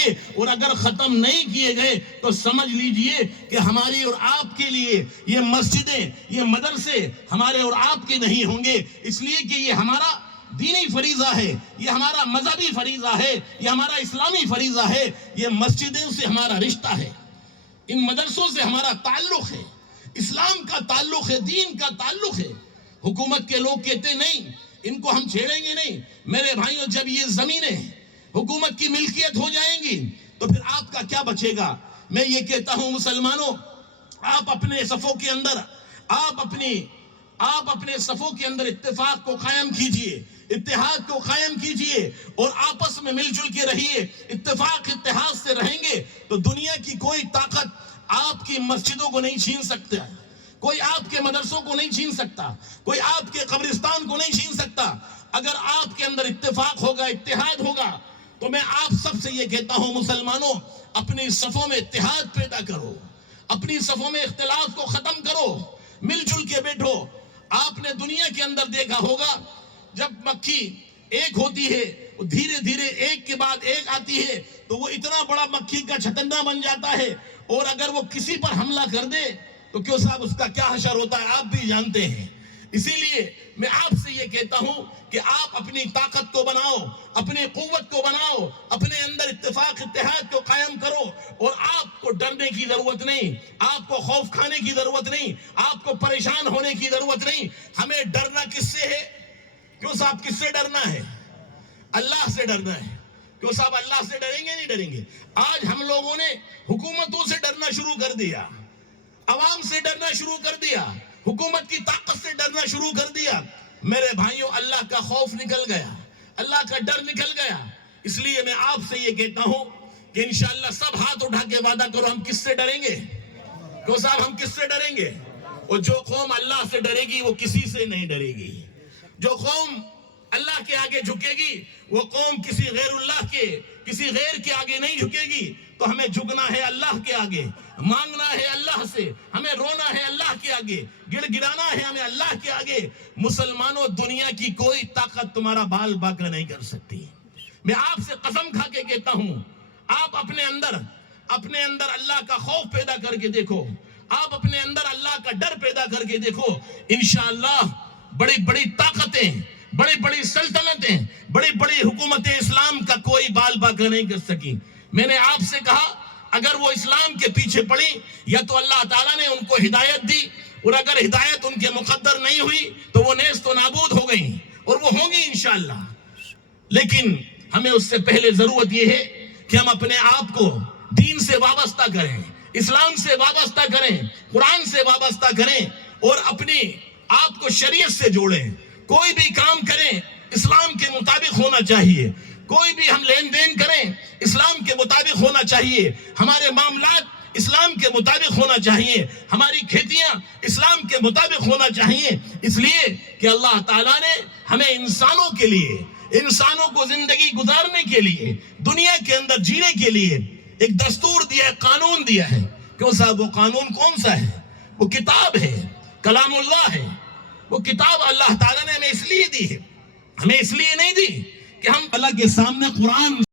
گے، اور اگر ختم نہیں کیے گئے تو سمجھ لیجئے کہ ہماری اور آپ کے لیے یہ مسجدیں، یہ مدرسے ہمارے اور آپ کے نہیں ہوں گے، اس لیے کہ یہ ہمارا دینی فریضہ ہے، یہ ہمارا مذہبی فریضہ ہے، یہ ہمارا اسلامی فریضہ ہے، یہ مسجدوں سے ہمارا رشتہ ہے، ان مدرسوں سے ہمارا تعلق ہے، اسلام کا تعلق ہے، دین کا تعلق ہے۔ حکومت کے لوگ کہتے نہیں ان کو ہم چھیڑیں گے نہیں۔ میرے بھائیوں، جب یہ زمینیں حکومت کی ملکیت ہو جائیں گی تو پھر آپ کا کیا بچے گا؟ میں یہ کہتا ہوں مسلمانوں، آپ اپنے صفوں کے اندر آپ اپنے صفوں کے اندر اتفاق کو قائم کیجئے، اتحاد کو قائم کیجئے، اور آپس میں مل جل کے رہیے۔ اتفاق اتحاد سے رہیں گے تو دنیا کی کوئی طاقت آپ کی مسجدوں کو نہیں چھین سکتا، کوئی آپ کے مدرسوں کو نہیں چھین سکتا، کوئی آپ کے قبرستان کو نہیں چھین سکتا۔ اگر آپ کے اندر اتفاق ہوگا، اتحاد ہوگا، تو میں آپ سب سے یہ کہتا ہوں مسلمانوں، اپنی صفوں میں اتحاد پیدا کرو، اپنی صفوں میں اختلاف کو ختم کرو، مل جل کے بیٹھو۔ آپ نے دنیا کے اندر دیکھا ہوگا، جب مکھی ایک ہوتی ہے، دھیرے دھیرے ایک کے بعد ایک آتی ہے تو وہ اتنا بڑا مکھی کا چھتنہ بن جاتا ہے، اور اگر وہ کسی پر حملہ کر دے تو کیوں صاحب اس کا کیا حشر ہوتا ہے آپ بھی جانتے ہیں۔ اسی لیے میں آپ سے یہ کہتا ہوں کہ آپ اپنی طاقت کو بناؤ، اپنی قوت کو بناؤ، اپنے اندر اتفاق اتحاد کو قائم کرو، اور آپ کو ڈرنے کی ضرورت نہیں، آپ کو خوف کھانے کی ضرورت نہیں، آپ کو پریشان ہونے کی ضرورت نہیں۔ ہمیں ڈرنا کس سے ہے؟ کیوں صاحب کس سے ڈرنا ہے؟ اللہ سے ڈرنا ہے۔ کیوں صاحب اللہ سے ڈریں گے نہیں ڈریں گے؟ آج ہم لوگوں نے حکومتوں سے ڈرنا شروع کر دیا، عوام سے ڈرنا شروع کر دیا، حکومت کی طاقت سے ڈرنا شروع کر دیا۔ میرے بھائیوں، اللہ کا خوف نکل گیا، اللہ کا ڈر نکل گیا۔ اس لیے میں آپ سے یہ کہتا ہوں کہ انشاءاللہ سب ہاتھ اٹھا کے وعدہ کرو، ہم کس سے ڈریں گے؟ کیوں صاحب ہم کس سے ڈریں گے؟ اور جو قوم اللہ سے ڈرے گی وہ کسی سے نہیں ڈرے گی۔ جو قوم اللہ کے آگے جھکے گی وہ قوم کسی غیر اللہ کے، کسی غیر کے آگے نہیں جھکے گی۔ تو ہمیں جھکنا ہے اللہ کے آگے، مانگنا ہے اللہ سے، ہمیں رونا ہے اللہ کے آگے، گڑ گڑانا ہے ہمیں اللہ کے آگے۔ مسلمانوں، دنیا کی کوئی طاقت تمہارا بال باکا نہیں کر سکتی۔ میں آپ سے قسم کھا کے کہتا ہوں، آپ اپنے اندر اللہ کا خوف پیدا کر کے دیکھو، آپ اپنے اندر اللہ کا ڈر پیدا کر کے دیکھو، انشاءاللہ بڑی بڑی طاقتیں، بڑی بڑی سلطنتیں، بڑی بڑی حکومتیں اسلام کا کوئی بال باکا نہیں کر سکی۔ میں نے آپ سے کہا اگر وہ اسلام کے پیچھے پڑی یا تو اللہ تعالیٰ نے ان کو ہدایت دی، اور اگر ہدایت ان کے مقدر نہیں ہوئی تو وہ نیست و نابود ہو گئی، اور وہ ہوں گی انشاءاللہ۔ لیکن ہمیں اس سے پہلے ضرورت یہ ہے کہ ہم اپنے آپ کو دین سے وابستہ کریں، اسلام سے وابستہ کریں، قرآن سے وابستہ کریں، اور اپنی آپ کو شریعت سے جوڑیں۔ کوئی بھی کام کریں اسلام کے مطابق ہونا چاہیے، کوئی بھی ہم لین دین کریں اسلام کے مطابق ہونا چاہیے، ہمارے معاملات اسلام کے مطابق ہونا چاہیے، ہماری کھیتیاں اسلام کے مطابق ہونا چاہیے۔ اس لیے کہ اللہ تعالیٰ نے ہمیں انسانوں کے لیے، انسانوں کو زندگی گزارنے کے لیے، دنیا کے اندر جینے کے لیے ایک دستور دیا ہے، قانون دیا ہے۔ کیوں صاحب وہ قانون کون سا ہے؟ وہ کتاب ہے، کلام اللہ ہے۔ وہ کتاب اللہ تعالیٰ نے ہمیں اس لیے دی ہے، ہمیں اس لیے نہیں دی کہ ہم اللہ کے سامنے قرآن